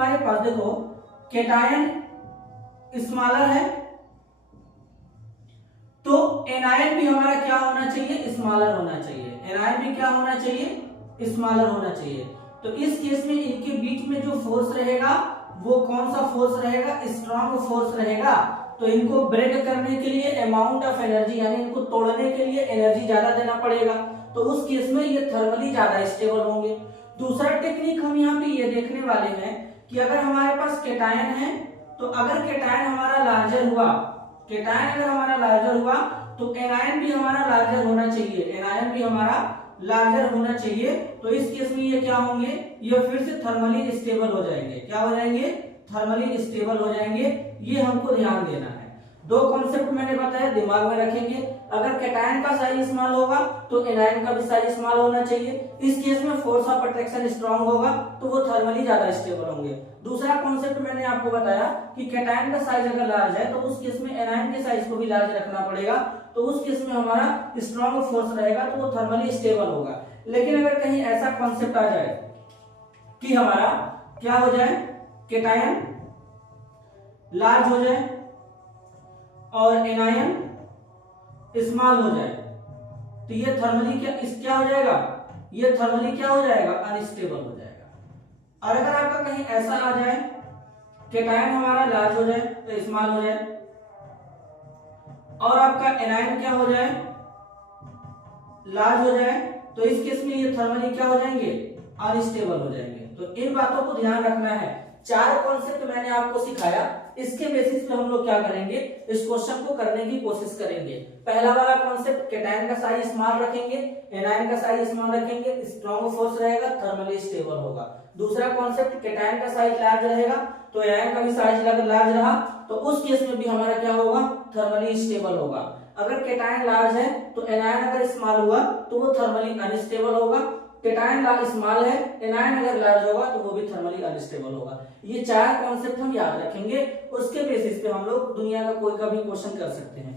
हमारे पास देखो cation smaller है, तो एनायन भी हमारा क्या होना चाहिए, स्मॉलर होना चाहिए। एनायन भी क्या होना चाहिए, स्मॉलर होना चाहिए। तो इस केस में इनके बीच में जो फोर्स रहेगा वो कौन सा फोर्स रहेगा, स्ट्रॉन्ग फोर्स रहेगा। तो इनको ब्रेक करने के लिए अमाउंट ऑफ एनर्जी, यानी इनको तोड़ने के लिए एनर्जी ज्यादा देना पड़ेगा। तो उस केस में ये थर्मली ज्यादा स्टेबल होंगे। दूसरा टेक्निक हम यहाँ पे ये देखने वाले हैं कि अगर हमारे पास केटायन है, तो अगर केटायन हमारा लार्जर हुआ, केटायन अगर हमारा लार्जर हुआ तो एनायन भी हमारा लार्जर होना चाहिए, एनायन भी हमारा लार्जर होना चाहिए। तो इस केस में ये क्या होंगे, ये फिर से थर्मली स्टेबल हो जाएंगे। क्या हो जाएंगे, थर्मली स्टेबल हो जाएंगे। ये हमको ध्यान देना है। दो कॉन्सेप्ट मैंने बताया, दिमाग में रखेंगे। अगर केटायन का साइज स्मॉल होगा तो एनायन का भी साइज स्मॉल होना चाहिए। इस केस में फोर्स ऑफ अट्रैक्शन स्ट्रांग होगा तो वो थर्मली ज्यादा स्टेबल होंगे। दूसरा कॉन्सेप्ट मैंने आपको बताया कि केटायन का साइज अगर लार्ज है तो उस केस में एनायन के साइज को भी लार्ज रखना पड़ेगा। तो उस केस में हमारा स्ट्रांग फोर्स रहेगा तो वो थर्मली स्टेबल होगा। लेकिन अगर कहीं ऐसा कॉन्सेप्ट आ जाए कि हमारा क्या हो जाए, केटायन लार्ज हो जाए और एनायन स्मॉल हो जाए, तो ये थर्मली क्या हो जाएगा, ये थर्मली क्या हो जाएगा, अनस्टेबल हो जाएगा। और अगर आपका कहीं ऐसा आ जाए केटायन हमारा लार्ज हो जाए तो स्मॉल हो जाए और आपका एनायन क्या हो जाए, लार्ज हो जाए, तो इस केस में ये थर्मली क्या हो जाएंगे, अनस्टेबल हो जाएंगे। तो इन बातों को ध्यान रखना है। चार कॉन्सेप्ट मैंने आपको सिखाया, इसके बेसिस पे हम लोग क्या करेंगे, इस क्वेश्चन को करने की कोशिश करेंगे। पहला वाला कॉन्सेप्ट, केटायन का साइज स्मॉल रखेंगे, एनायन का साइज स्मॉल रखेंगे, स्ट्रॉन्ग फोर्स रहेगा, थर्मली स्टेबल होगा। दूसरा कॉन्सेप्ट, केटायन का साइज लार्ज रहेगा तो एनायन का भी साइज लार्ज रहा तो उस केस में भी हमारा क्या होगा, थर्मली स्टेबल होगा। अगर केटायन लार्ज है तो एनायन अगर स्मॉल हुआ तो वो थर्मली अनस्टेबल होगा। केटायन स्मॉल है, एनायन अगर लार्ज होगा तो वो भी थर्मली अनस्टेबल होगा। ये चार कॉन्सेप्ट हम याद रखेंगे, उसके बेसिस पे हम लोग दुनिया का कोई का भी क्वेश्चन कर सकते हैं।